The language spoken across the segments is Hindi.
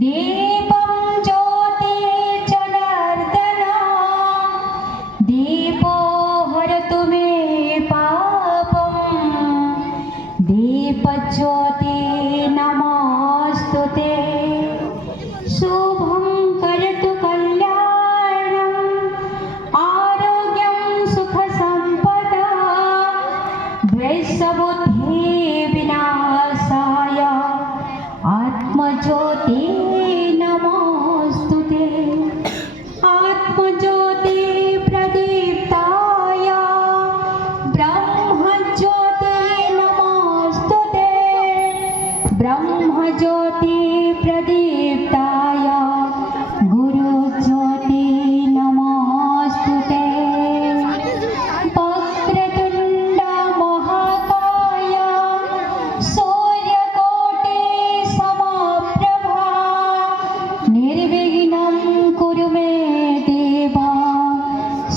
दीपं ज्योति जनार्दन दीपो हरतु मे पापं दीपज्योति नमोऽस्तुते शुभं करतु कल्याणं आरोग्यं सुखसम्पदा द्वेषबुद्धि विनाशाय आत्मज्योति नमोऽस्तुते आत्मज्योति प्रदीप्ताय ब्रह्मज्योति नमोऽस्तुते ब्रह्मज्योति प्रदीप्ताय गुरुज्योति नमोऽस्तुते वक्रतुण्ड महाकाय सूर्यकोटि समप्रभा निर्विघ्नं कुरु मे देव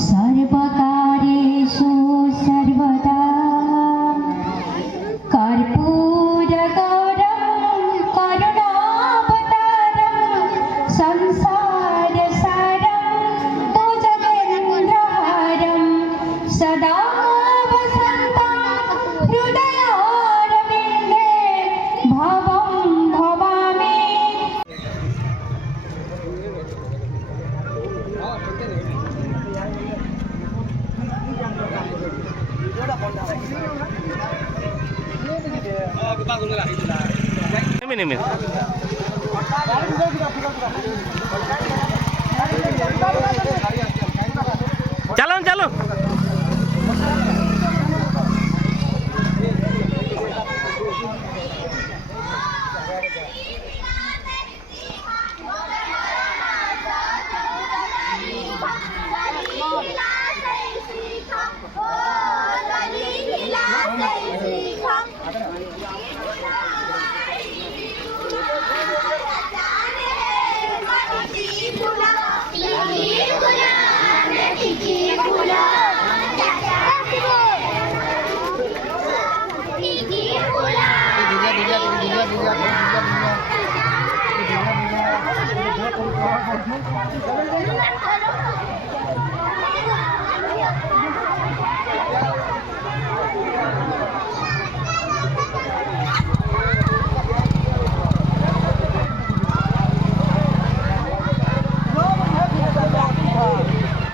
सर्वकार्येषु सर्वदा कर्पूरगौरं करुणावतारं संसारसारं भुजगेन्द्रहारं सदा वसन्तं हृदयारविन्दे भवं भवामि। Ini. Calon.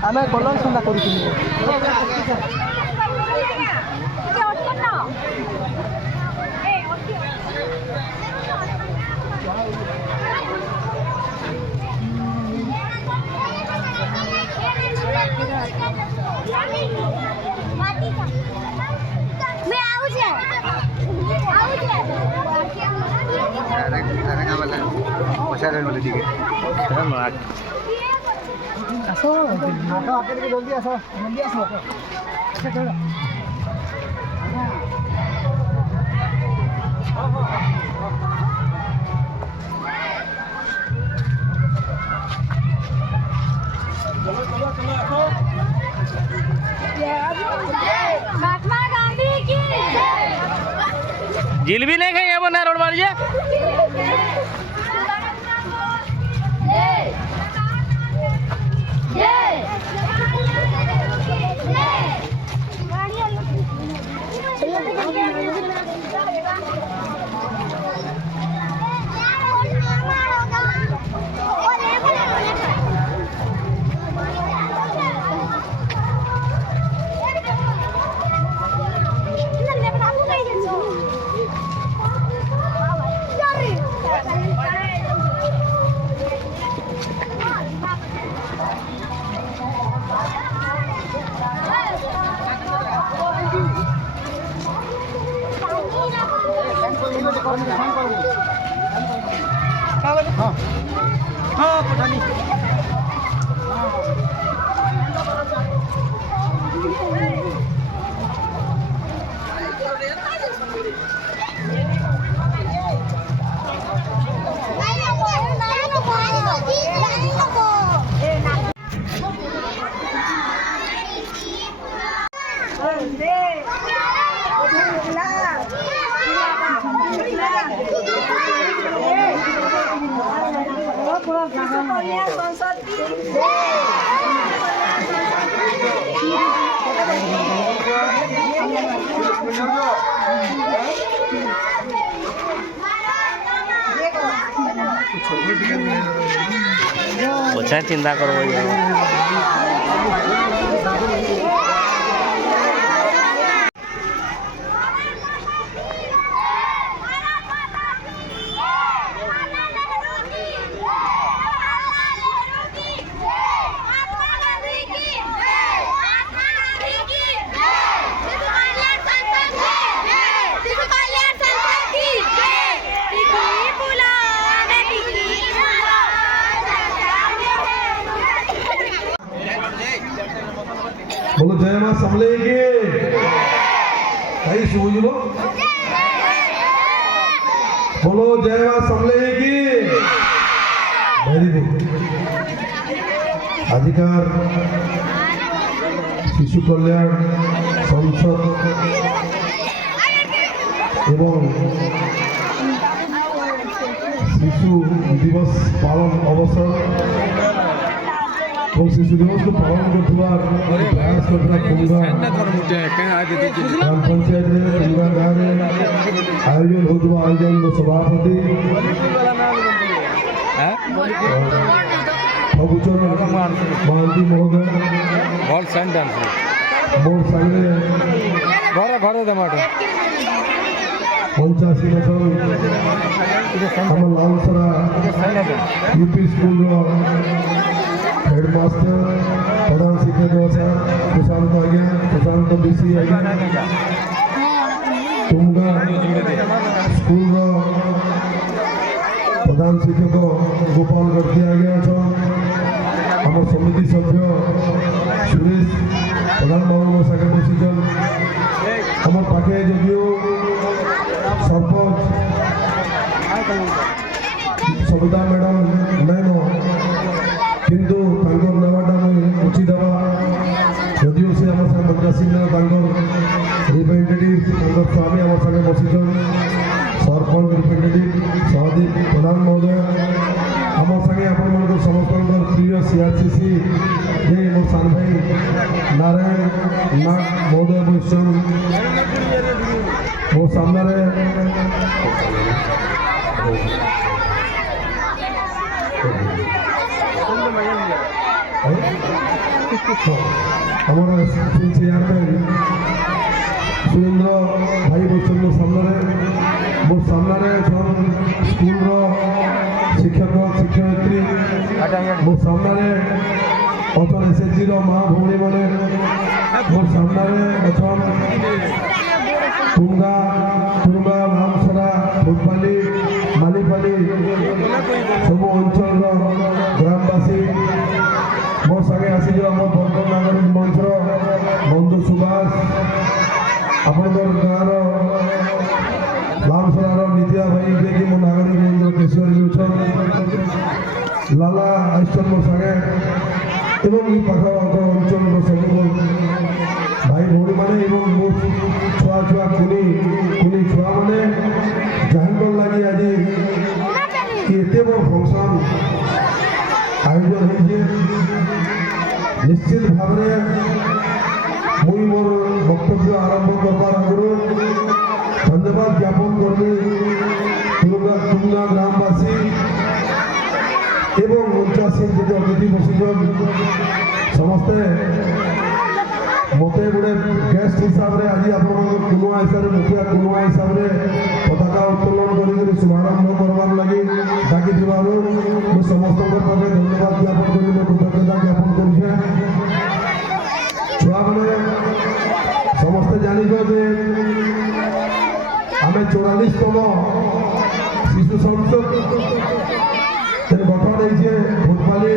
ଆମେ କଲର ସନ୍ଧା କରୁଥିଲୁ। आसो आके जल्दी आसो महात्मा गांधी की जिलेबी नहीं खाएंगे वो ना रोड मारिए हाँ पठानी Hey! শিশু কল্যাণ সংসদ কি পছা চিন্তা করবো बोलो जय मां समले की कहीं सुबह बोलो जय मां समले की वेरी गुड अधिकार शिशु कल्याण संसद एवं शिशु दिवस पालन अवसर और शिशु दिवस को पालन करने प्रयास करता ग्राम पंचायत कुंगा गाँव आयोजन होता आयोजन सभापति फगुचरण महांती महोदय मोर संगे पंचाशी नसल लालसरा यूपी स्कूल हेडमास्टर प्रधान शिक्षक सुशांत आज्ञा सुशांत बीसी आज्ञा तुमगा स्कूल प्रधान शिक्षक गोपाल गर्दी आज्ञा आम समिति सभ्य सुरेश प्रधान बाबू सागे बसीचन आम पाखे जदिव सरपंच सविता मैडम नाइन किंतु नाटा मुझे उचित जदिव से आम सागे पंचाशी रिप्रेजेंटेटिव स्वामी आम सागे बसीचन सरपंच रिप्रेजेंटेटिव सहदीप प्रधान महोदय आम सागे आपण समस्त प्रिय सीआरसीसी जे मो सान भाई नारायण नाग महोदय बसन मो सामने हमारा चेयरमैन सुरेंद्र भाई बसन मो सामने स्कूल शिक्षक शिक्षयित्री मो सामने अच्छा एसएचजी माँ भौणी मैंने मोर सामने अच्छा तुंगा तुंगा रामसरा फुटपाली मालीपाली सब अंचल ग्रामवासी मोर सागे आसी बरगढ़ नागरिक मंचर बंधु सुभाष आपण गाँव रामसरार नितिया भाई जे मो नागरिक मंचर केशवर लाला आश्चर्य मोर सागे एवं पाख अंचल सब भाई भौणी मैंने छुआ छुआ कुनी छुआ मैंने जहाँ लगे आज एत बड़ फंक्शन आयोजन हो निश्चित भाव में मुई मोर वक्तव्य आरंभ करवार आगु धन्यवाद ज्ञापन करमी तुंगा ग्रामवासी एवं उनचासी जी अतिथि बसीचन समस्ते मत गोटे गेस्ट हिसाब से आज आप कुनुआ हिसाब से मुखिया कुनुआ हिसाब से पताका उत्तोलन कर शुभारंभ करवार लगी डाकी मुझे समस्त धन्यवाद ज्ञापन कर कृतज्ञता ज्ञापन करुचे छुआ मैंने समस्ते जानिच आम 44तम शिशु संसद गठन होइए भूतपाली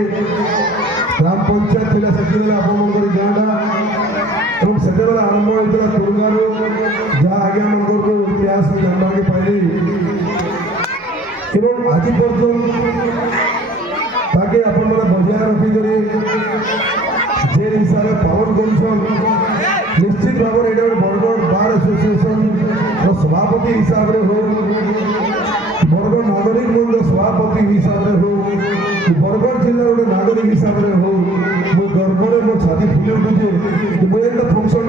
ग्राम पंचायत थी से आपंकर गाँटा और से आरंभ होता तुरंगारू जहाँ आज्ञा मंदिर को इतिहास में जानवा पाइली एवं आज पर्यटन ताकि आपण मैंने बजाय रखिक जे हिसाब से पालन कर निश्चित भाव में ये बरगढ़ बार एसोसिएशन सभापति हिसाब से हो बरगढ़ नागरिक मंच सभापति हिसाब से हो ଆଖି ଫୁଲି ଉଠୁଛି ମୁଁ ଏନ୍ତା ଫଙ୍କସନ୍